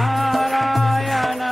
Narayana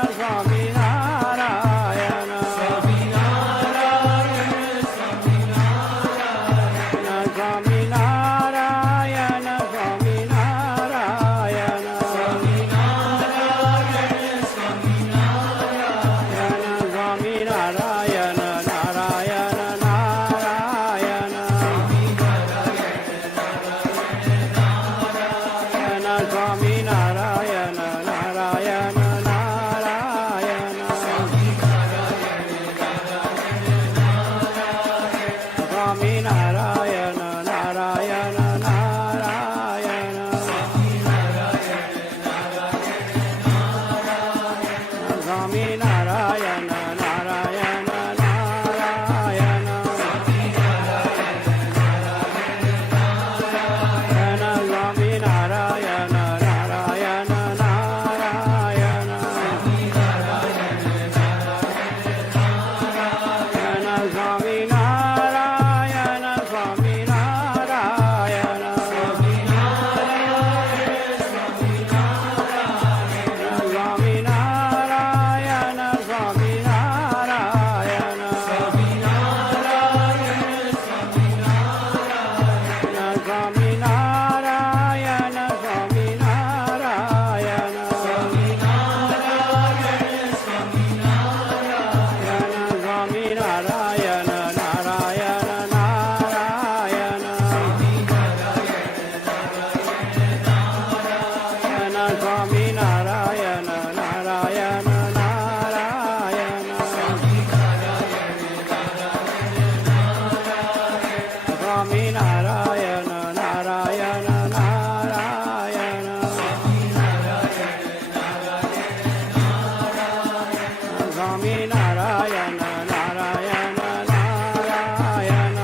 Swami Narayan Narayan Narayan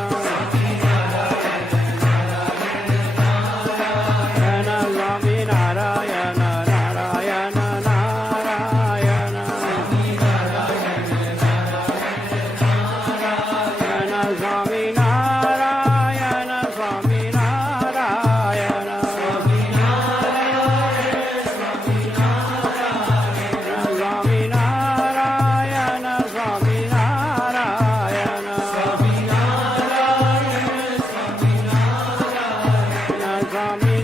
Swami Narayan Narayan Narayan Swami Narayan Swami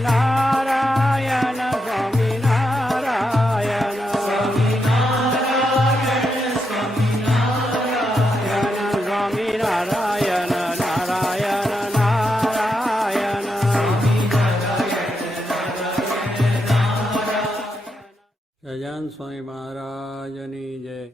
Narayan Swami Narayan Swami Narayan Swaminarayan Narayan Narayan Sahajanand Swami મહારાજની જય.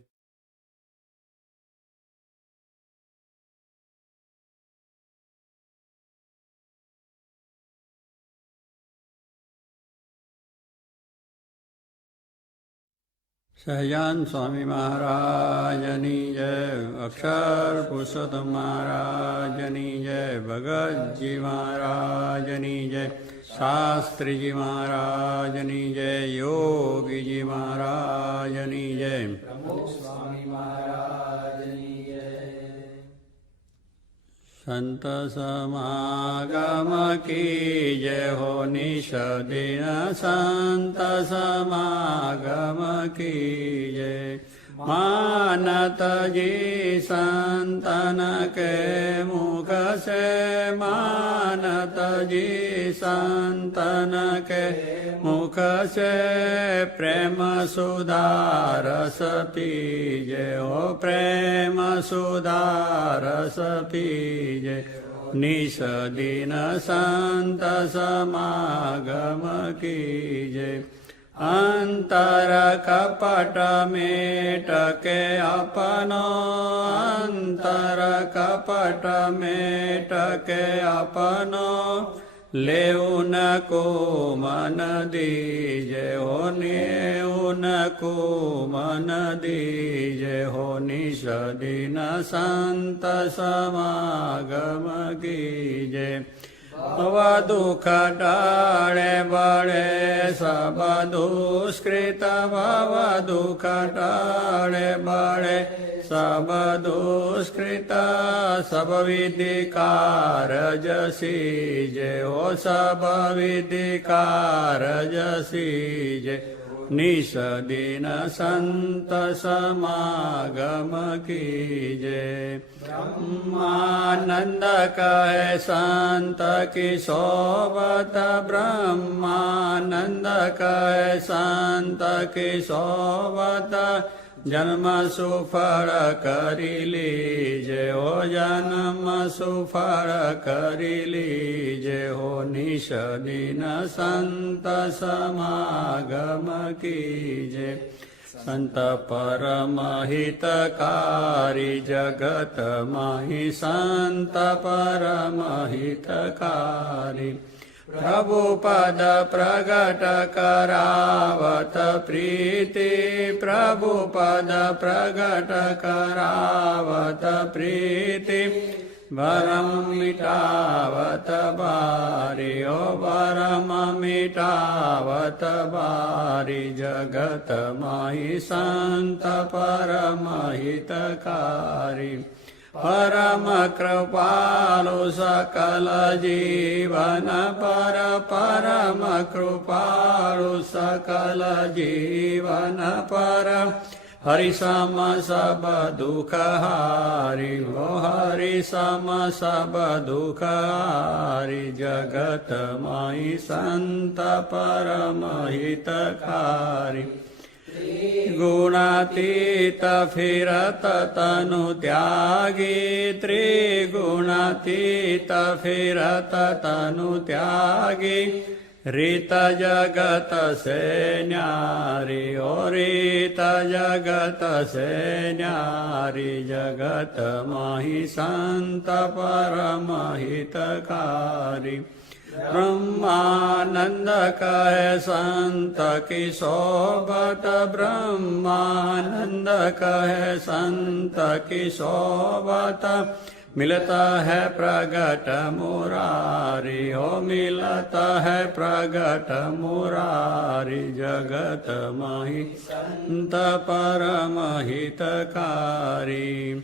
સહજાનંદ સ્વામી મહારાજની જય. અક્ષર પુરુષોત્તમ મહારાજની જય. ભગતજી મહારાજની જય. શાસ્ત્રીજી મહારાજની જય. યોગીજી મહારાજની જય. પ્રમુખ સ્વામી મહારાજની જય. સંત સમાગમ કી જય હો નિષદિન સંત સમાગમ કી જય. માનતજી સંતન કે મુખ સે માનતજી સંતન કે મુખ સે પ્રેમ સુધારસ પીજે હો પ્રેમ સુધારસ પીજે. નિષદિન સંત સમાગમ કીજે. અંતર કપટ મેટકે અપનો અંતર કપટ મેટકે અપનો લેવું કો મન દીજે હો નેવું કો મન દીજે હો. નિષદિન સંત સમાગમ કીજે. ભવ દુઃખ ટાળે બળે સબ દુષ્કૃત ભવ દુઃખ ટાળે બળે સબ દુષ્કૃત સબ વિધિ કારજ સીજે હો સબ વિધિ કારજ સીજે. નિષદિન સંત સમાગમ કીજે. બ્રહ્માનંદ કહે સંત કી સોબત બ્રહ્માનંદ કહે સંત કી સોબત જન્મ સુફળ કરી લીજે હો જન્મ સુફળ કરી લીજે હો. નિષદિન સંત સમાગમ કીજે. સંત પરમ હિતકારી જગત માહી સંત પરમ હિતકારી. પ્રભુ પદ પ્રગટ કરાવત પ્રીતિ પ્રભુ પદ પ્રગટ કરાવત પ્રીતિ. ભરમ મિટાવત બારી ઓ ભરમ મિટાવત બારી. જગત માહી સંત પરમ હિતકારી. પરમ કૃપાલુ સકલ જીવન પર પરમ કૃપાલુ સકલ જીવન પર. હરિ સમ સબ દુઃખ હારી હો હરિ સમ સબ દુઃખ હારી. જગત માહી સંત પરમ હિતકારી. ગુણાતીત ફિરત તનુ ત્યાગી ત્રિગુણાતીત ફિરત તનુ ત્યાગી. રીત જગત સે ન્યારી ઓ રીત જગત સે ન્યારી. જગત માહી સંત પરમ હિતકારી. બ્રહ્માનંદ કહે સંત કી સોબત બ્રહ્માનંદ કહે સંત કી સોબત मिलता है प्रगट मुरारी हो मिलता है प्रगट मुरारी जगत मही संत परम हितकारी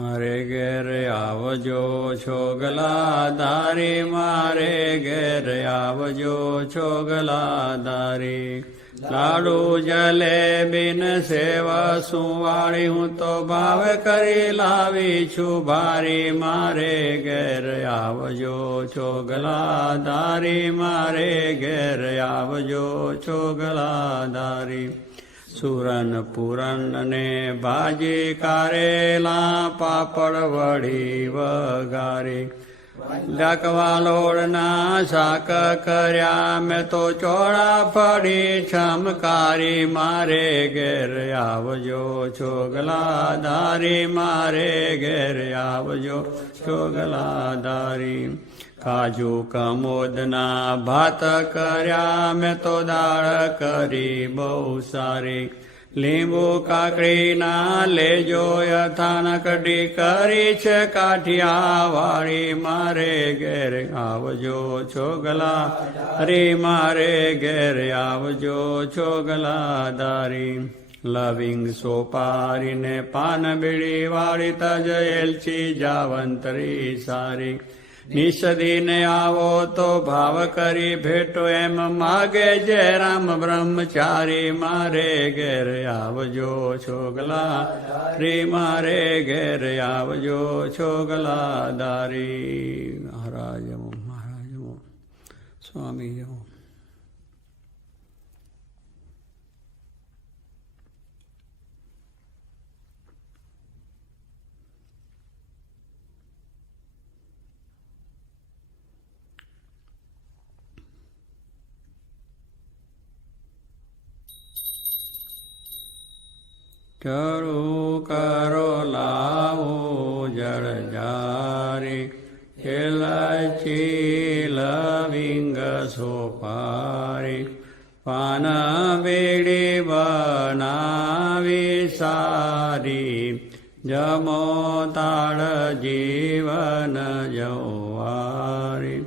મારે ઘેર આવજો છોગલા ધારી મારે ઘેર આવજો છોગલા ધારી લાડુ જલેબીન સેવા સુવાળી હું તો ભાવ કરી લાવી છું ભારી મારે ઘેર આવજો છોગલા ધારી મારે ઘેર આવજો છોગલા ધારી સુરન પૂરન ને ભાજી કારેલા પાપડ વડી વઘારી ડકવાલોડના શાક કર્યા મેં તો ચોળા ફળી છમકારી મારે ઘેર આવજો છોગલા ધારી મારે ઘેર આવજો છોગલા ધારી કાજુ કમોદના ભાત કર્યા મેં તો દાળ કરી બહુ સારી લીંબુ કાકડીના લેજો યથાન કઢી કરી છે કાઠિયા વાળી મારે ઘેર આવજો છોગલા હરી મારે ઘેર આવજો છોગલા દારી લવિંગ સોપારીને પાન બીડી વાળી તજ એલચી જાવંતરી સારી નિષદીને આવો તો ભાવ કરી ભેટો એમ માગે જય રામ બ્રહ્મચારી મારે ઘેર આવજો છોગલા રી મારે ઘેર આવજો છોગલા દારી મહારાજ સ્વામી જમો કરું કરો લાવો જળ જારી એલાચી લવિંગ સોપારી પાન બેડી બનાવી સારી જમો તાળ જીવન જવારી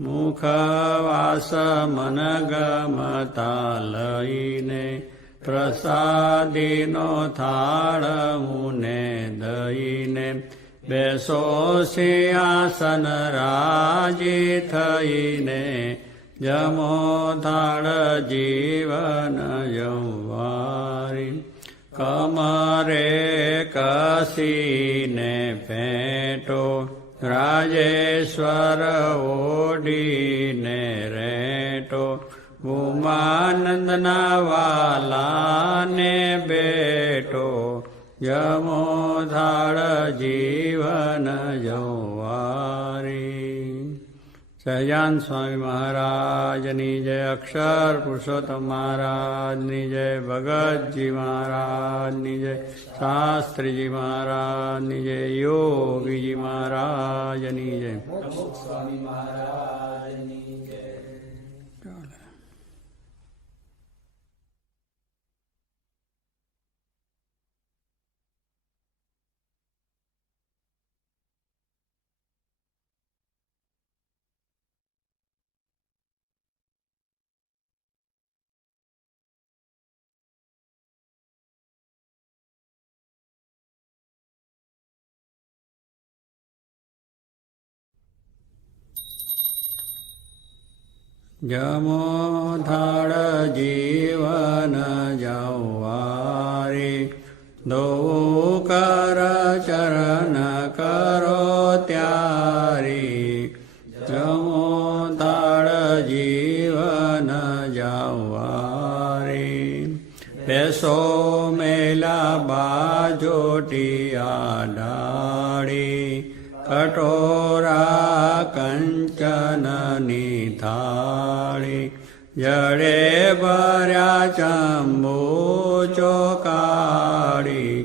મુખવાસ મન ગમતા લઈને પ્રસાદીનો થાળ મુને દઈને બેસો સિંહાસન રાજી થઈને જમો થાળ જીવન જવારી કમરે કસીને પેટો રાજેશ્વર ઓઢીને રેટો ઉમાનંદના વાલાને બેટો જમો થાળ જીવન જવારી સહજાન સ્વામી મહારાજની જય અક્ષર પુરુષોત્તમ મહારાજની જય ભગતજી મહારાજની જય શાસ્ત્રીજી મહારાજની જય યોગીજી મહારાજની જય સ્વામી મહારાજની જય જમો થાળ જીવન જવારી દો કર ચરણ કરો ત્યારી જમો થાળ જીવન જવારી બેસો મેલા બાજોટી આડાડી કટોરા કંચનની થાળી જડે ભર્યા ચંબુ ચોકાડી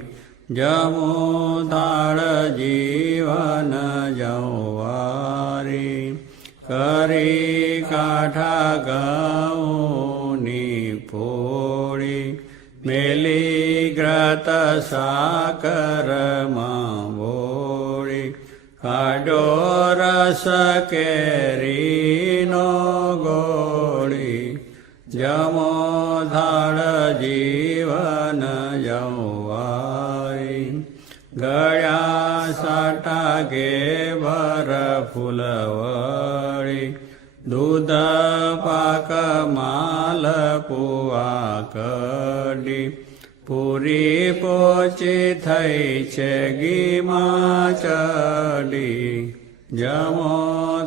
જમો થાળ જીવન જવારી કરી કાઠા ઘઉંની પોળી મેલી ગ્રત સાકરમાં બોળી કાઢો રસ કેરીનો ગોળી જમો થાળ જીવન જવારી ગળ્યા સાટા ઘેવર ફૂલવળી દૂધ પાક માલ પુઆ કડી પૂરી પોચી થઈ છે ગીમાં ચડી જમો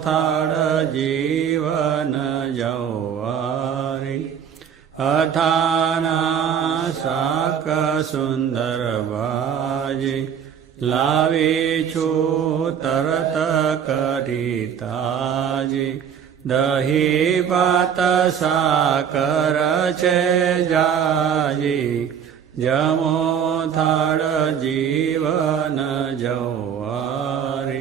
થાળ જીવન જવારી અથાના શાક સુંદર ભાજી લાવી છું તરત કરી તાજી દહીં ભાત સાકર છે જાજી જમો થાળ જીવન જવારી.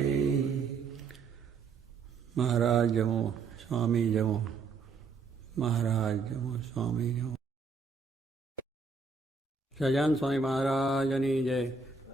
મહારાજ જમો, સ્વામી જમો, મહારાજ જમો, સ્વામી જમો. સજાન સ્વામી મહારાજની જય.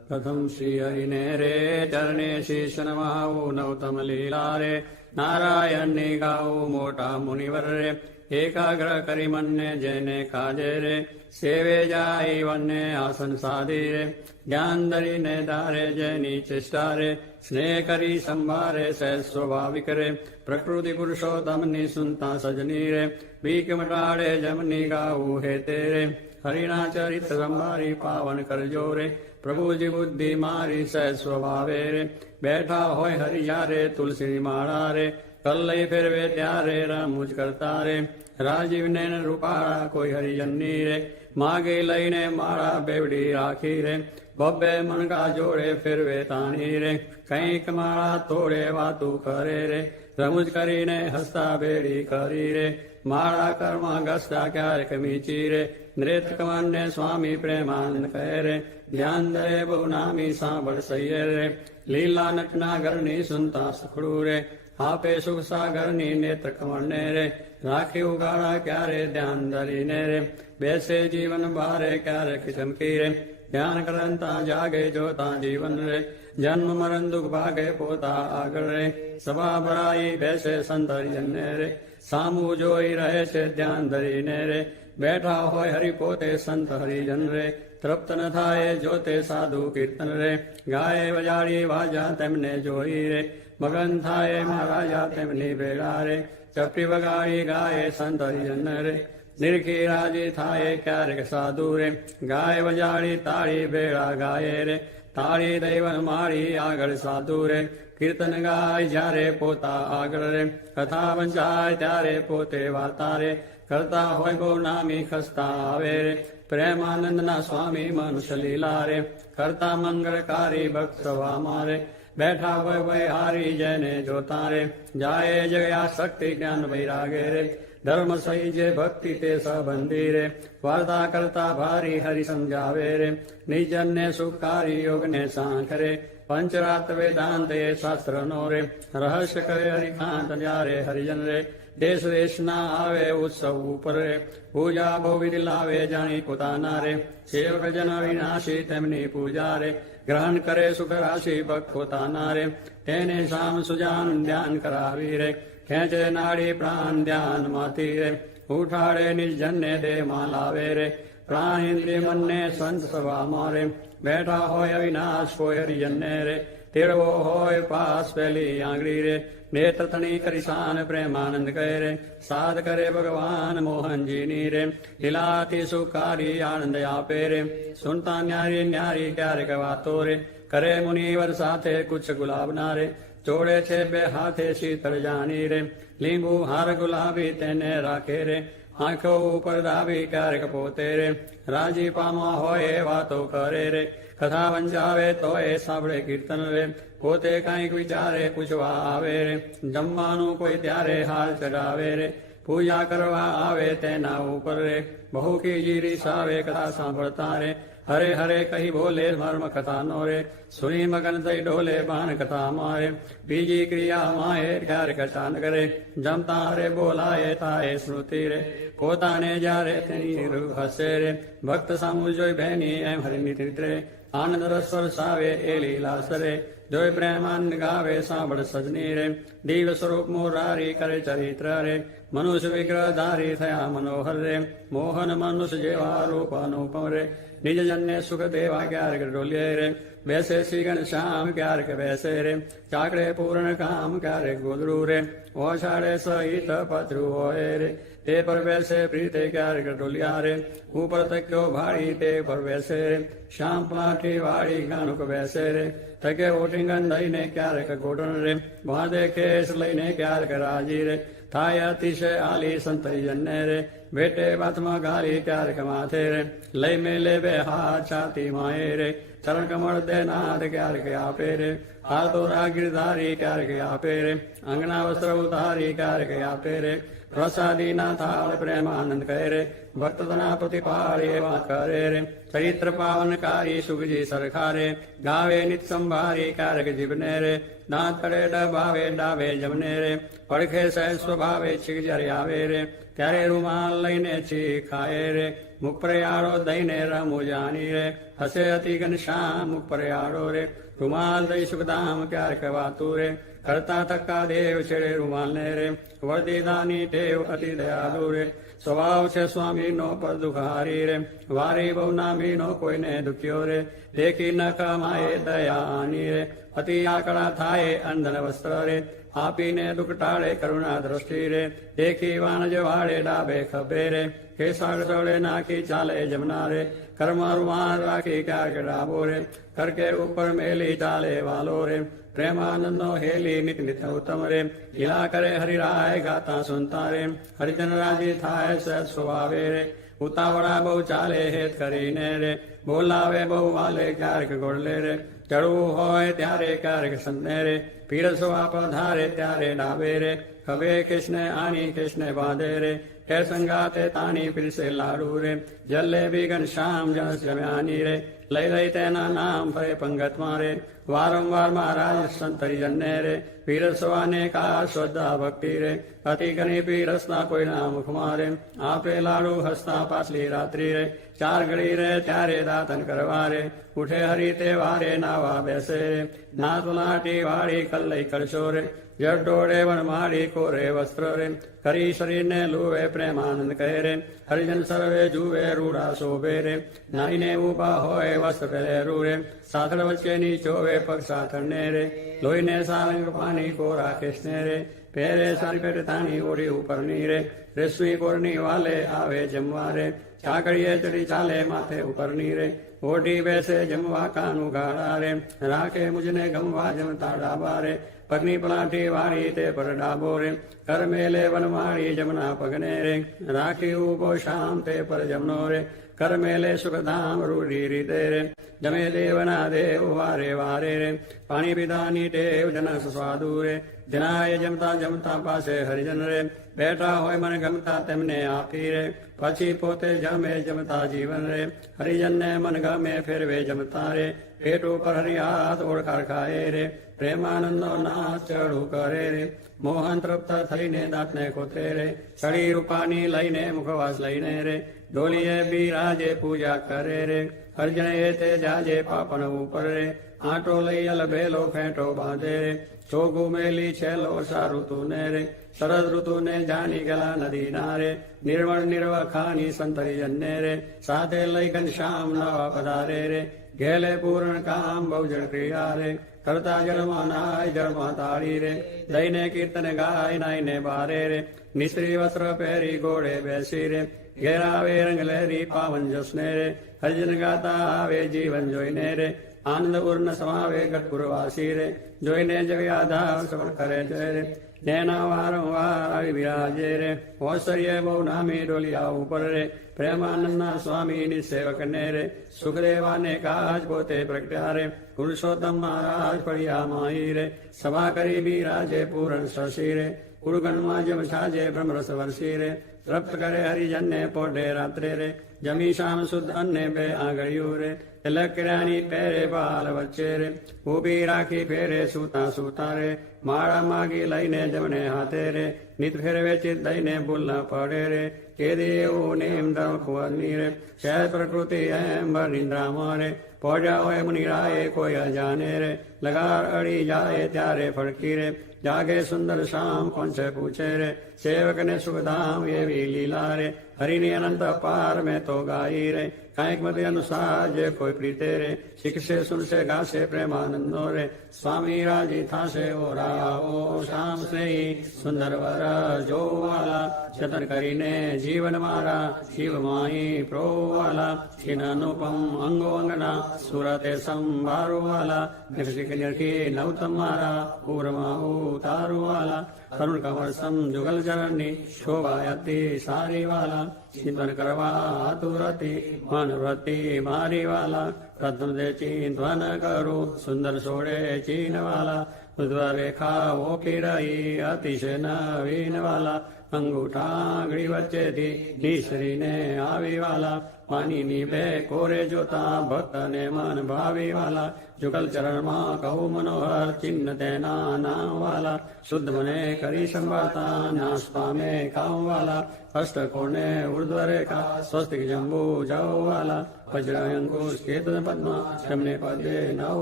કથમ શ્રી હરિને રે ચરણે શીશ નમાવું નવતમ લીલા રે નારાયણને ગાવું મોટા મુનિવર રે એકાગ્ર કરી મનને જેને કાજે રે સેવે જાય વનને આસન સાધી રે જ્ઞાન ધરીને ધારે જેની ચેષ્ટા રે સ્નેહ કરી સંભારે સહેજ સ્વાભાવિક રે પ્રકૃતિ પુરુષોત્તમની સુનતા સજની રે બીક મટાડે જમની ગાવું હે તે રે હરિના ચરિત્ર સંભારી પાવન કરજો રે પ્રભુજી બુદ્ધિ મારી સહેજ સ્વભાવે રે બેઠા હોય હરિયારે તુલસી માળા રે કલ્લઈ ફેરવે ત્યારે રમૂજ કરતા રે રાજીવને રૂપાળા કોઈ હરિજનની રે માગે લઈને માળા બેવડી રાખી રે બબ્બે મણકા જોડે ફેરવે તાણી રે કંઈક માળા તોડે વાતું કરે રે રમૂજ કરીને હસતા બેડી કરી રે માળા કર્મા ઘસતા ક્યારેક મીચી રે નૃત્ય કમંડે સ્વામી પ્રેમાનંદ કહે રે ધ્યાન દરે બહુ નામી સાંભળ સૈયર રે લીલા નટના ઘરની સુનતા સુખડું રે આપે સુખ સાગરની નેત્ર કમળને રે રાખી ઉગાડા ક્યારે ધ્યાન ધરીને રે બેસે જીવન બારે ક્યારેક ચમકી રે ધ્યાન કરતા જાગે જોતા જીવન રે જન્મ મરણ દુઃખ ભાગે પોતા આગળ રે સભા ભરાઈ બેસે સંત હરિજનને રે સામું જોઈ રહે છે ધ્યાન ધરીને રે બેઠા હોય હરિ પોતે સંત હરિજન રે તૃપ્ત ન થાય જોતે સાધુ કીર્તન રે ગાય વજાડી વાજા તેમને જોઈ રે મગન થાય મહારાજા તેમની ભેળા રે ચપટી વગાડી ગાય સંત હરિજન રે નિરખી રાજી થાય ક્યારેક સાધુ રે ગાય વજાડી તાળી ભેળા ગાય રે તાળી દૈવન મારી આગળ સાધુ રે કીર્તન ગાય જ્યારે પોતા આગળ રે કથા વંચાય ત્યારે પોતે વાર્તા રે કરતા હોય બહુ નામી ખસતા આવે રે પ્રેમાનંદના સ્વામી મનુષ્ય લીલા રે કરતા મંગળકારી ભક્ત સવા મારે બેઠા હોય ભય હારી જેને જોતા રે જાય જગ્યા શક્તિ જ્ઞાન વૈરાગે રે ધર્મ સહી જે ભક્તિ તે સંબંધી રે વાર્તા કરતા ભારી હરિ સમજાવે રે નિજનને સુખકારી યોગને સાંખ રે પંચરાત્ર વેદાંત એ શાસ્ત્ર નો રે રહસ્ય કરે હરિકાંત જ્યારે હરિજન રે દેશ દેશના આવે ઉત્સવ ઉપર રે પૂજા બહુ વિધિ લાવે જાણી પોતાના રે સેવક જન વિનાશી તેમની પૂજા રે ગ્રહણ કરે સુખ રાશિ ભક્ત પોતાના રે તેને સામ સુજાન ધ્યાન કરાવી રે ખેંચે નાડી પ્રાણ ધ્યાન માંથી રે ઉઠાડે નિર્જનને દેહ માં લાવે રે પ્રાણ ઇન્દ્રિય મનને સંત સભા મારે બેઠા હોય અવિનાશ કોઈ હરિજનને રે તેડવો હોય પાસ પહેલી આંગળી રે નેત્ર તણી કરી શાન પ્રેમાનંદ કહે રે સાધ કરે ભગવાન મોહનજીની રે લીલાથી સુખારી આનંદ આપે રે સુનતા ન્યારી ન્યારી ક્યારેક વાતો રે કરે મુનિવર સાથે કુછ ગુલાબના રે જોડે છે બે હાથે શીતળ જાની રે લીંબુ હાર ગુલાબી તેને રાખે રે આંખો ઉપર ડાબી ક્યારેક પોતે રે રાજી પામવા હોય એ વાતો કરે રે કથા વંચાવે તો એ સાંભળે કીર્તન રે પોતે કાંઈક વિચારે પૂછવા આવે રે જમવાનું કોઈ ત્યારે હાલ ચડાવે રે પૂજા કરવા આવે તેના ઉપર રે બહુ કીજી રીસાવે કથા સાંભળતા રે હરે હરે કહી બોલે મર્મ કથાનો રે સુની મગન થઈ ડોલે બાણ કથા મારે બીજી ક્રિયામાં એ ક્યારેક અચાનક કરે જમતા હરે બોલાય થાય સ્મૃતિ રે પોતાને જ્યારે તેની રૂહ હસે રે ભક્ત સામુ જોઈ બહેની એમ હરિની રે આનંદ રસ વરસાવે એ લીલા સરે જોઈ પ્રેમાનંદ ગાવે સાંભળ સજની રે દિવ્ય સ્વરૂપ મોરારી કરે ચરિત્ર રે મનુષ્ય વિગ્રહ ધારી થયા મનોહર રે મોહન મનુષ્ય જેવા રૂપ અનુપમ રે નિજ જનને સુખ દેવા ક્યારેક ડોલીએ રે બેસે શ્રી ઘનશ્યામ ક્યારેક બેસે રે ચાકડે પૂર્ણ કામ ક્યારેક ગોદરું રે ઓછાડે સહિત પતરું હોય રે તે પર બેસે પ્રીતે ક્યારેક ડોલિયા રે ઉપર તક્યો ભાડી તે પર બેસે રે શ્યામ પાઠી વાળી ગાનુક બેસે રે થકે ઓટિંગન લઈને ક્યારેક ગોડણ રે બાંધે કેસ લઈને ક્યારેક રાજી રે થાય અતિશય આલી સંતરી જન્ને રે બેટે બાથમાં ગાલી ક્યારેક માથે રે લઈ મેલે બે હાથ છાતી માએ રે ચરણ કમળ દે નાથ ક્યારેક આપે રે હાલ તો રાગીરધારી ક્યારેક આપે રે અંગના વસ્ત્ર ઉતારી ક્યારેક આપે રે પ્રસાદી ના થાળ પ્રેમ આનંદ કહે રે ભક્તના પ્રતિપાળ એવા કરે રે ચરિત્ર પાવનકારી સુખજી સરખા રે ગાવે નિત સંભારી ક્યારેક જીવને રે દાંત કડે ડબાવે ડાવે જમને રે પડખે સહેજ સ્વભાવે છીક જ્યારે આવે રે ત્યારે રૂમાલ લઈને છી ખાય રે મુખ પ્રયાળો દઈને રમુ જાની રે હસે અતિ ઘનશ્યામ મુખ પ્રયાળો રે રૂમાલ દઈ સુખધામ ક્યારેક વાતું રે કરતા તક્કા દેવ છેડે રૂમાલ ને રે વર્દીદાની ટેવ અતિ દયાળુ રે સ્વભાવ છે સ્વામીનો પર દુખારી રે વારી બહુ નામીનો કોઈને દુખ્યો રે દેખી ન કમાએ દયાની રે અતિ આકડા થાય અંધન વસ્ત્ર રે આપીને દુઃખ ટાળે કરુણા દ્રષ્ટિ રે દેખી વાણજ વાળે ડાબે ખભે રે કેસાગ ચડે નાખી ચાલે જમના રે કર્મા રૂમાલ રાખી ક્યાંક ડાબો રે કરકે ઉપર મેલી ચાલે વાલો રે પ્રેમાનંદનો હેલી નિત નિત ઉત્તમ રે લીલા કરે હરિરાય ગાતા સુનતા રે હરિજન રાજી થાય સહજ સ્વભાવે રે ઉતાવળા બહુ ચાલે હેત કરીને રે બોલાવે બહુ વાલે ક્યારેક ગોળલે રે ચડવું હોય ત્યારે ક્યારેક સંને રે પીરસવા પધારે ત્યારે ડાબે રે ખભે કૃષ્ણ આની કૃષ્ણ બાંધે રે કે સંગાતે તાણી પીરસે લાડુ રે જલેબી ઘનશ્યામ જનસ જમ્યાની રે લઈ લઈ તેના નામ ભય પંગતમાં રે વારંવાર મહારાજ સંતરી જન્ને રે પીરસવાને કા શ્રદ્ધા ભક્તિ રે અતિ ઘણી પીરસના કોઈના મુખમાં રે આપે લાડુ હસતા પાછલી રાત્રિ રે ચાર ઘડી રે ત્યારે દાતન કરવા રે ઉઠે હરી તે વારે નાવા બેસે રે નાથ લાટી વાળી કલ્લઈ કરશો રે જડોડે વનમાળી કોરે વસ્ત્ર રે કરી શરીરને લુવે પ્રેમાનંદ કહે રે હરિજન સર્વે જુએ રૂડા શોભે રે નાઈને ઉભા હોય વસ્ત્ર પહેરું રે સાથળ વચ્ચેની ચોવે પગ સાથળને રે લોહીને સારંગ પાણી કોરા કૃષ્ણ રે પહેરે સારી પેટ તાણી ઓઢી ઉપરની રે રેશમી કોરની વાલે આવે જમવા રે ચાકડીએ ચડી ચાલે માથે ઉપરની રે ઓઢી બેસે જમવા કાનું ગાળા રે રાખે મુજને ગમવા જમતા ડાબા રે પગની પલાઠી વાળી તે પર ડાબો રે કર મેલે વનમાળી જમના પગને રે રાખી ઉભો શામ તે પર જમનો રે કર મેલે સુખધામ રૂઢી રીતે રે જમે દેવના દેવ વારે વારે રે પાણી પીધાની ટેવ જનસ સ્વાદુ રે જનાય જમતા જમતા પાસે હરિજન રે બેઠા હોય મને ગમતા તેમને આપી રે પછી પોતે જમે જમતા જીવન રે હરિજનને મન ગમે ફેરવે જમતા રે પેટ ઉપર હરિહાથ ઓળખાર ખાય રે પ્રેમાનંદનો નાશ ચડું કરે રે મોહન તૃપ્ત થઈને દાંતને કોતે રે છડી રૂપાની લઈને મુખવાસ લઈને રે ડોલીએ બિરાજે પૂજા કરે રે હરજણે તે જાજે પાપણ ઉપર રે આંટો લઈ અલભેલો ફેંટો બાંધે રે ચોગું મેલી છેલો સા ઋતુને રે શરદ ઋતુને જાની ગલા નદી ના રે નિર્મળ નિર્વખાની સંતરી જન્ને રે સાથે લઈ ઘનશ્યામ નવા પધારે રે ઘેલે પૂર્ણ કામ બહુજન ક્રિયા રે કરતા જળમાં નાય જળમાં તાળી રે દઈને કીર્તન ગાય નાઈને બારે રે નિશ્રી વસ્ત્ર પહેરી ઘોડે બેસી રે ઘેરાવે રંગ લહેરી પાવન જસને રે હરિજન ગાતા આવે જીવન જોઈને રે આનંદ પૂર્ણ સમાવે ગઢપુર વાસી રે જોઈને જગ્યાધામ સવર કરે છે રે તેના વારંવાર આવી બિરાજે રે ઓસર્ય બહુ નામી ડોલિયા ઉપર રે પ્રેમાનંદના સ્વામીની સેવકને રે સુખદેવાને કાજ પોતે પ્રગટ્યા રે પુરુષોત્તમ મહારાજ પડ્યા માહી રે સભા કરી બિરાજે પૂરણ શશી રે ગુરુગણમાં જમ છાજે બ્રહ્મરસ વર્ષી રે તૃપ્ત કરે હરિજનને પોઢે રાત્રે રે જમી શામ શુદ્ધ અન્ને બે આંગળીયું રે તિલક કર્યાની પહેરે બાલ વચ્ચે રે ઊભી રાખી ફેરે સૂતા સૂતા રે માળા માગી લઈને જમણે હાથે રે નિત ફેરવે ચિત દઈને ભૂલ ન પડે રે કે દેવું નેમ ધર્મ કુંવરની રે શહેર પ્રકૃતિ એમ નિંદ્રામાં રે પોઢ્યા હોય મુનિરાએ કોઈ અજાને રે લગાર અડી જાય ત્યારે ફડકી રે જાગે સુંદર શામ કોણ છે પૂછે રે સેવકને સુખધામ એવી લીલા રે હરિની અનંત પાર મેં તો ગાઈ રે કાંઈક મતે અનુસાર જે કોઈ પ્રીતે રે શીખશે સુનશે ગાશે પ્રેમાનંદો રે સ્વામી રાજી થાશે ઓ રાઓ શામ શ્રેય સુંદર વર જોવાલા જતન કરીને જીવન મારા શિવ માહી પ્રોવાલા છિન અનુપમ અંગો અંગના સુરતે સંભાળવાલા નિર્શિક નિર્ખી નવતમ મારા પૂરમાં ઉતારવાલા કરુણ કમળ સમ જુગલ ચરણની શોભાયતી સારી વાલા ચિંતન કરવા આતુરતી મનવ્રતી મારી વાલા પ્રથમ દે ચિંતન કરું સુંદર સોડે ચીન વાલા ઉદ્ધર રેખા ઓકી રહી અતિશય નવીન વાલા અંગૂઠા આંગળી વચ્ચેથી નીસરીને આવી વાલા પાણીની બે કોરે જોતા ભક્તને મન ભાવી વાલા જુગલ ચરણમાં કહું મનોહર ચિહ્ન તેના નામ વાલા શુદ્ધ મને કરી સંભાળતા નાશ પામે કામ વાલા અષ્ટકોણે ઉર્ધ્વ રેખા સ્વસ્તિક જંબુ જવ વાલા વજ્ર અંકુશ કેતન પદ્મા તેમને પદે નવ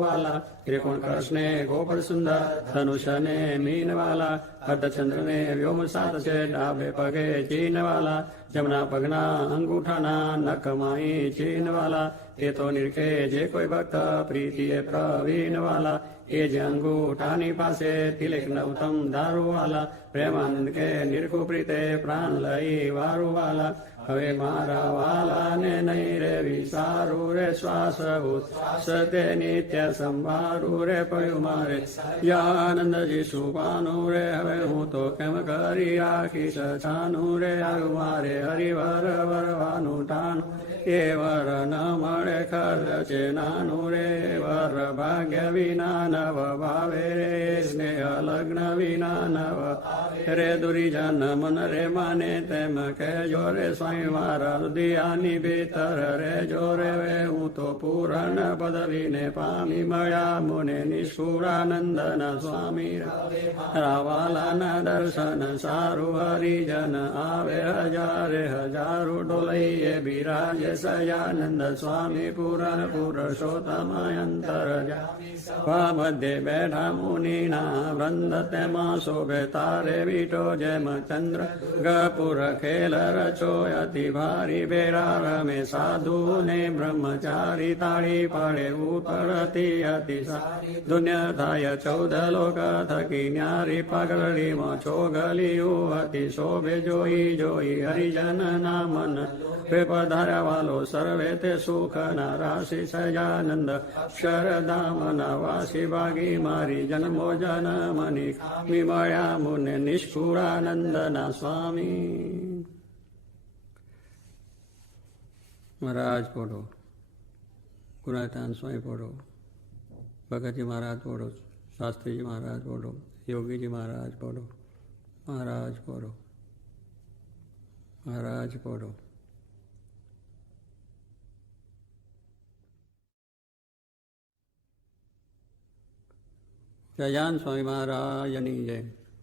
વાલા ત્રિકોણ કૃષ્ણે ગોપળ સુંદર ધનુષને મીન વાલા અર્ધચંદ્રને વ્યોમ સાત છે ડાબે પગે ચીન વાલા જમણા પગના અંગૂઠાના નખમાઈ ચીન વાલા એ તો નિરખે જે કોઈ ભક્ત પ્રીતિએ પ્રવીણ વાલા એ જ અંગૂઠાની પાસે તિલક નવતમ દારૂ વાલા પ્રેમાનંદ કે નિરખુ પ્રીતે પ્રાણ લઈ વારું વાલા હવે મારા વાલાને નહીં રે વિસારું રે શ્વાસ સતે નિત્ય સંભારું રે પડ્યું મારે યાનંદજી સુપાનું રે હવે હું તો કેમ કરી રાખીશ છાનું રે આવ્યું મારે હરિવર વરવાનું ટાણું એ વર ન મળે ખર્ચ છે નાનું રે વર ભાગ્ય વિના નવ ભાવે રે સ્નેહ લગ્ન વિના નવ રે દુરીજન મન રે માને તેમ કહેજો રે સ્વામી મારા હૃદયાની ભીતર રે જો રે હું તો પૂરણ પદવીને પામી મળ્યા મુને નિષ્ઠુરાનંદન સ્વામી રાવાલાના દર્શન સારું હરિજન આવે હજારે હજારો ડોલઈએ બિરાજે સયાનંદ સ્વામી પૂરણ પુરુષોત્તમ અંતર મધ્ય બેઠા મુનિના વૃંદ તેમાં શોભે તારે વીટો જેમ ચંદ્ર ગપુર ખેલ રચો અતિ ભારી બેરા રમે સાધુ ને બ્રહ્મચારી તાળી પડે ઉપરતી અતિ દુનિયા થાય 14 લોક થકી ન્યારી પગરડીમાં છોગલિયું અતિ શોભે જોઈ જોઈ હરિજન ના મન પધાર્યા વાલો સર્વે તે સુખ ના રાશિ સજાનંદ શરદામ ના વાસી ભાગી મારી જન્મો જનમની મળ્યા મુને નિષ્ઠુરાનંદ ના સ્વામી મહારાજ પોઢો ગુણાતાન સ્વામી પોઢો ભગતજી મહારાજ પોઢો શાસ્ત્રીજી મહારાજ પોઢો યોગીજી મહારાજ પોઢો મહારાજ પોઢો મહારાજ પોઢો જયાન સ્વામી મહારાજની જય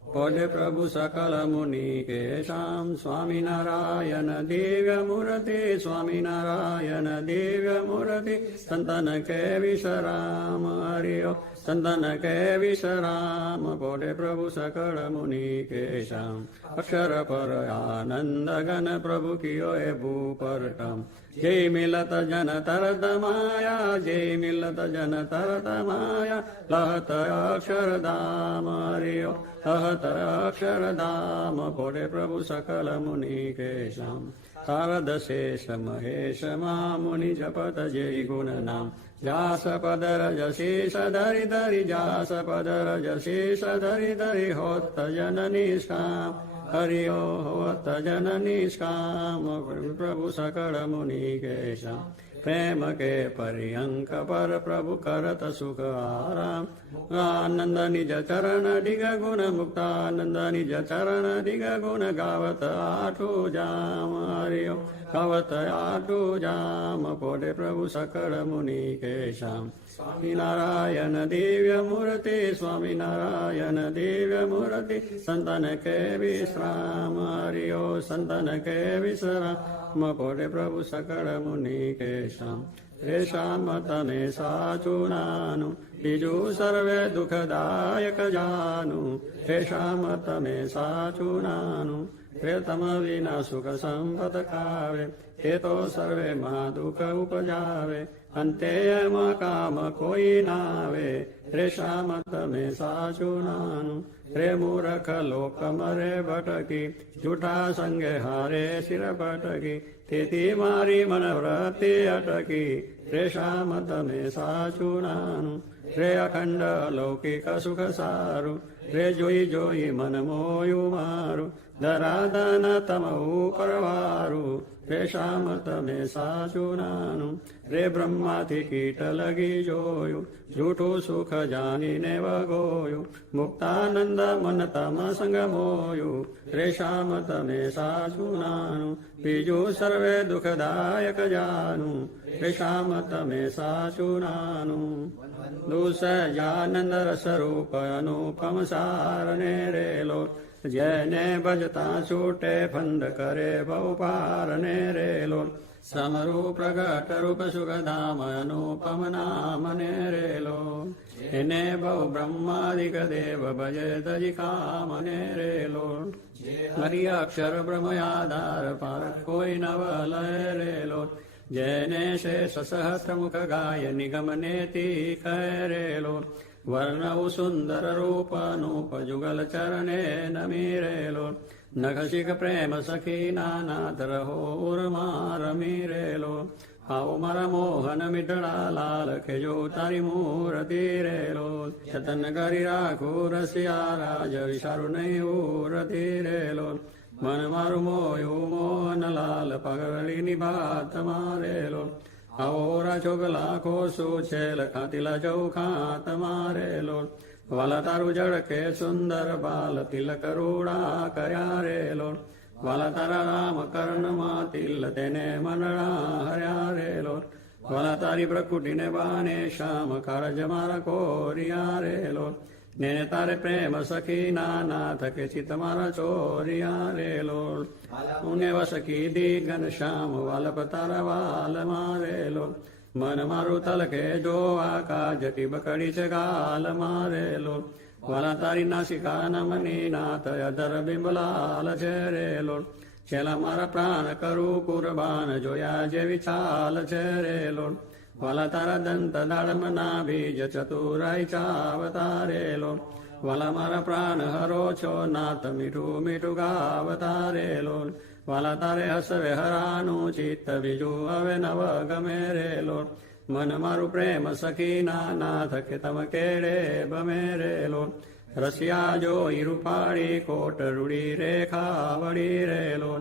પોઢે પ્રભુ સકલ મુનિ કેશામ સ્વામિનારાયણ દિવ્ય મૂર્તિ સ્વામિનારાયણ દિવ્ય મૂર્તિ સંતન કે વિશ્રામ હરિયો સંતન કે વિશ્રામ પોઢે પ્રભુ સકળ મુનિ કેશામ અક્ષર પર આનંદ ગન પ્રભુ કિયો એ ભૂપરટમ જય મિલત જન તરત માયા, જય મિલત જન તરત માયા, લહત અક્ષરધામ હરિયો, લહત અક્ષરધામ ભોળે પ્રભુ સકલ મુનિ કેશામ, શારદ શેષ મહેશ મુનિ જપત જય ગુણ નામ, જાસ પદ રજ શેષ ધરી ધરી, જાસ પદ રજ શેષ ધરી ધરી, હોત જન નિષ્કામ હરિયો, હોત જન નિષ્કામ પ્રભુ સકળ મુનિ કેશામ, પ્રેમ કે પર્યંક પર પ્રભુ કરત સુખ આરામ, આનંદ નિજ ચરણ ડિગ ગુણ મુક્તાનંદ નિજ ચરણ ડિગ ગુણ, ગાવત આઠું જામ હરિયો, ગાવત આઠું જામ પોડે પ્રભુ સકળ મુનિ કેશામ, સ્વામિનારાયણ દિવ્ય મૂર્તિ, સ્વામિનારાયણ દિવ્ય મૂર્તિ, સંતન કે વિશ્રામ હરિયો, સંતન કે વિશ્રામ પોડે પ્રભુ સકળ મુનિ કેશામ, રે શ્યામ તમે સાચું નાનું, બીજું સર્વે દુઃખદાયક જાનું, હે શ્યામ તમે સાચું નાનું, હે તમ વિના સુખ સંપત ખાવે, તે તો સર્વે માં દુઃખ ઉપજાવે, અંતે એમાં કામ કોઈ નાવે, રે શ્યામ તમે સાચું નાનું, રે મૂર્ખ લોક મરે ભટકી, જૂઠા સંગે હારે શિર ભટકી, તેથી મારી મન વૃત્તિ અટકી, રે શ્યામ તમે સાચું નાનું, રે અખંડ અલૌકિક સુખ સારું, રે જોઈ જોઈ મન મોયું મારું, ધરાધન તમ ઉપરવારું, રે શ્યામ તમે સાચું નાનું, રે બ્રહ્માથી કીટ લગી જોયું, જૂઠું સુખ જાણીને વગોયું, મુક્તાનંદ મન તમ સંગ મોયું, રે શ્યામ તમે સાચું નાનું, બીજું સર્વે દુઃખદાયક જાનું, રે શ્યામ તમે સાચું નાનું, દુસજાનંદ સ્વરૂપ અનુપમ સારને રેલો, જેને ભજતા છૂટે ફંદ કરે ભવ પારને રેલો, સમરૂપ પ્રગટ રૂપ સુખધામ અનુપમ નામ ને રેલો, એને ભવ બ્રહ્માદિક દેવ ભજે તજી કામ ને રેલો, હરિ અક્ષર બ્રહ્મ આધાર પાર કોઈ નવ લય રેલો, જેને શેષ સહસ્ર મુખ ગાય નિગમ નેતિ કરેલો, વર્ણવ સુંદર રૂપ અનુપ જુગલ ચરણે નમીરેલો, નખશિખ પ્રેમ સખી નાનાથ રહો ઉર્મા રમીરેલો, આવો મારા મોહન મીઠડા લાલ ખેજો તારી મૂર્તિ રેલો, જતન કરી રાખું રસિયા રાજ વિચારું નહીં ઉરતી રેલો, મન મારું મોયું મોહન લાલ પગલીની ભાત મારેલો, આવો ચોગલા ખોસુ છેલ ખાતીલા ચૌખા તમારેલો, વાલા તારું જળકે સુંદર બાલ તિલક રૂડા કર્યા રેલો, વાલા તારા રામ કર્ણમાં તિલ તેને મનડા હર્યા રેલો, વાલા તારી પ્રકૃતિને બાને શ્યામ કારજ મારા કોરિયા રેલો, ને તારે પ્રેમ સખી નાનાથ કે ચિત મારા ચોરિયા રેલો, ઉને વસકી દીગન શ્યામ વાલપ તારા વાલ મારેલો, મન મારું તલકે જોવા કાજટી બકડી છે ગાલ મારેલો, વાલા તારી નાસિકા નમની નાથ અધર બિંબલાલ છે રેલો, છેલ્લા મારા પ્રાણ કરું કુરબાન જોયા જેવી ચાલ છે રેલો, વાલા તારા દંત દાડમના બીજ ચતુરાઈ ચાવતારેલો, વાલા મારા પ્રાણ હરો છો નાથ મીઠું મીઠું ગાવતારેલો, વાલા તારે હસવે હરાનું ચિત્ત બીજું હવે નવ ગમે રેલો, મન મારું પ્રેમ સખી નાથ કે તમ કેડે બમે રેલો, રસિયા જોઈ રૂપાળી કોટ રૂડી રેખા વળી રેલો,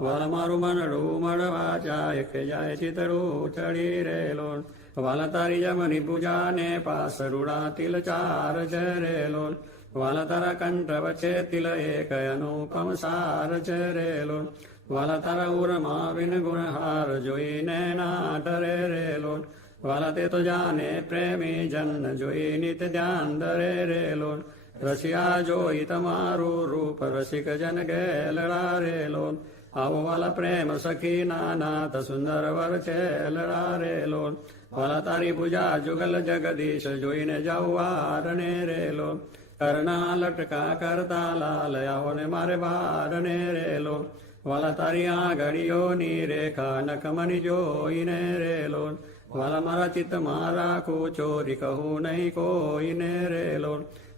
વાલ મારું મનડું મળવા જાય કે જાય ચિતડું ચડી રેલો, વાલ તારી જમની પૂજા ને પાસ રૂડા તિલ ચાર ચરેલો, વાલ તારા કંઠ વચ્ચે તિલ એક અનુપમ સાર ચરેલો, વાલ તારા ઉરમાં વિન ગુણહાર જોઈને ના ડરે રેલો, વાલ તે તો જાને પ્રેમી જન જોઈ નિત ધ્યાન ધરે રેલો, રસિયા જોઈ તમારું રૂપ રસિક જન ગેલડા રેલો, આવો વાલા પ્રેમ સખી નાનાથ સુંદર વર છે લડારેલો, વાલા તારી પૂજા જુગલ જગદીશ જોઈને જવારને રેલો, કર્ણા લટકા કરતા લાલ આવો ને મારે બારને રેલો, વાલા તારી આ ઘડીઓની રેખા નખમની જોઈને રેલો વાલા મારા ચિત્તમાં રાખું ચોરી કહું નહીં કોઈને રેલો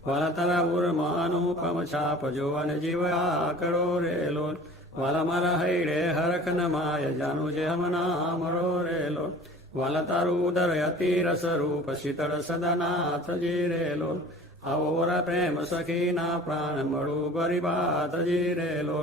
વાલા તારા ઉર્માનુપમ છાપ જોવાને જીવ આ કરો રેલો વાલા મારા હૈડે હરખ ન માય જાનું જે હમના મરો રેલો વાલા તારું ઉદર અતિ રસ રૂપ શીતળ સદનાથજી રેલો આવોરા પ્રેમ સખીના પ્રાણ મળું ગરીબાતજી રેલો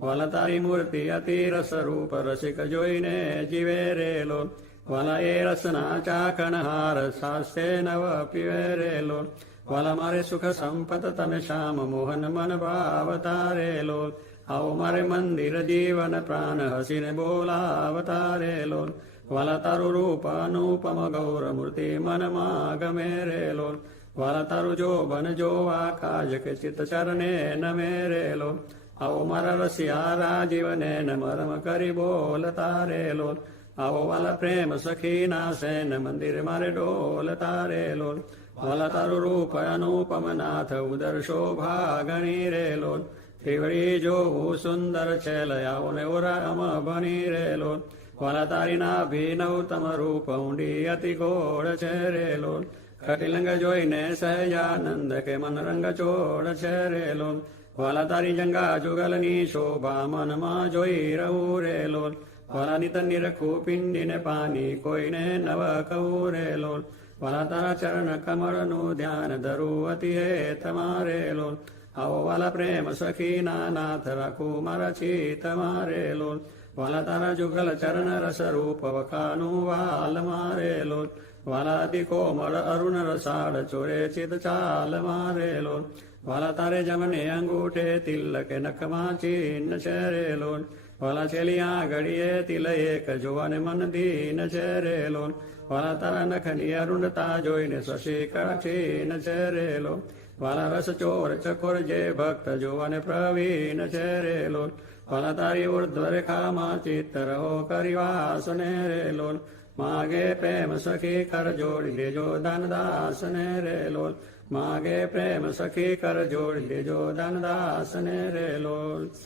વાલા તારી મૂર્તિ અતિ રસ રૂપ રસિક જોઈને જીવે રેલો વાલા એ રસના ચાકણ હાર સાસ્તે નવ પીવે રેલો વાલા મારે સુખ સંપત તમે શ્યામ મોહન મન ભાવતા રેલો આવો મારે મંદિર જીવન પ્રાણ હસીને બોલાવતા રેલો વાલા તારું રૂપ અનુપમ ગૌર મૂર્તિ મનમાં ગમે રેલો વાલા તારું જોબન જોવા કાજ કે ચિત્ત ચરણે નમે રેલો આવો મારા રસિયા રાજીવને ન મરમ કરી બોલતા રેલો આવો વાલા પ્રેમ સખીના સેન મંદિર મારે ડોલતા રેલો વાલા તારું રૂપ અનુપમ નાથ ઉદર શોભા ગણી રેલો ત્રિવળી જોવું સુંદર છેલ આવો ને ઉરામ ભણી રેલો વાલા તારી નાભિનવતમ રૂપ ઊંડી અતિ ગોળ છે રેલો કટિલંગ જોઈને સહજાનંદ કે મન રંગ ચોળ છે રેલો વાલા તારી જંગા જુગલની શોભા મનમાં જોઈ રહું રેલો વાલા નિત નિરખું પિંડીને પાની કોઈને નવ કહું રેલો વાલા તારા ચરણ કમળનું ધ્યાન ધરું અતિ હે તમારેલો આવો વાલા પ્રેમ સખીના નાથ રાખું મારા ચિત્ત મારેલો વાલા તારા જુગલ ચરણ રસ રૂપ વખાનું વાલ મારેલો વાલા અતિ કોમળ અરુણ રસાળ ચોરે ચિત ચાલ મારેલો વાલા તારે જમને અંગૂઠે તિલક નખમાં ચિહ્ન છેરેલો વાલા છેલિયા ઘડીએ તિલ એક જોવાને મન દીન છેરેલો વાલા તારા નખની અરુણતા જોઈને શશી કક્ષીન છેરેલો વાલા રસ ચોર ચકોર જે ભક્ત જોવાને પ્રવીણ છેરેલો વાલા તારી ઉર્ધ્વ રેખામાં ચિત્ત રહો કરીવાસને રેલો માગે પ્રેમ સખી કર જોડી દેજો દાનદાસને રેલો માગે પ્રેમ સખી કર જોડી દેજો દાનદાસને રેલો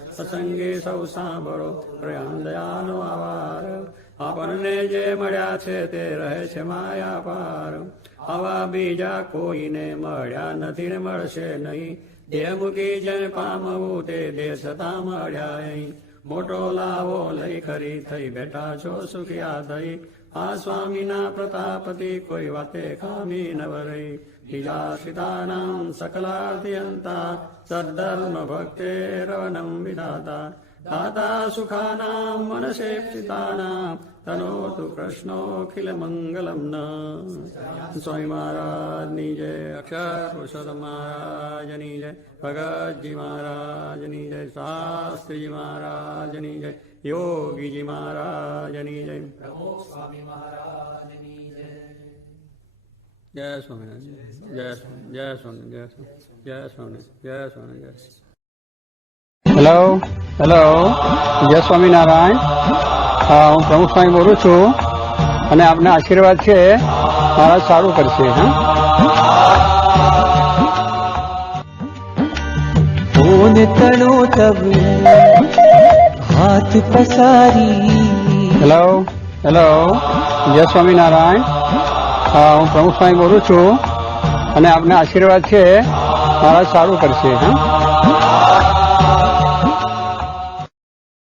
સત્સંગી સૌ સાંભળો પ્રયામ દયાનો આવાર આપણને જે મળ્યા છે તે રહે છે માયા પાર આવા બીજા કોઈને મળ્યા નથી ને મળશે નહીં દેહ મૂકી જેને પામવું તે દેહ છતાં મળ્યા અહીં મોટો લાવો લઈ ખરી થઈ બેઠા છો સુખિયા થઈ આ સ્વામીના પ્રતાપથી કોઈ વાતે ખામી ન વરઈ હિજાસિતાનામ સકલાર્થયંતા સદ્ધર્મ ભક્તેરવનમ વિધાતા દાતા સુખાનામ મનસેપ્સિતાનામ તનોતુ કૃષ્ણોખિલ મંગલમ ન સ્વામી મહારાજની જય અક્ષર પુરુષોત્તમ મહારાજની જય ભગતજી મહારાજની જય શાસ્ત્રીજી મહારાજની જય યોગીજી મહારાજની જય સ્વામી મહારાજની જય જય સ્વામિનારાયણ જય સ્વામી જય સ્વામી જય સ્વામી જય સ્વામી જય સ્વામી જય હેલો હેલો જય સ્વામિનારાયણ હું પ્રમુખ સ્વામી બોલું છું અને આપના આશીર્વાદ છે મહારાજ સારું કરશે તણો તબ હાથ પસારી હેલો હેલો જય સ્વામિનારાયણ હું પ્રમુખ સ્વામી બોલું છું અને આપના આશીર્વાદ છે મહારાજ સારું કરશે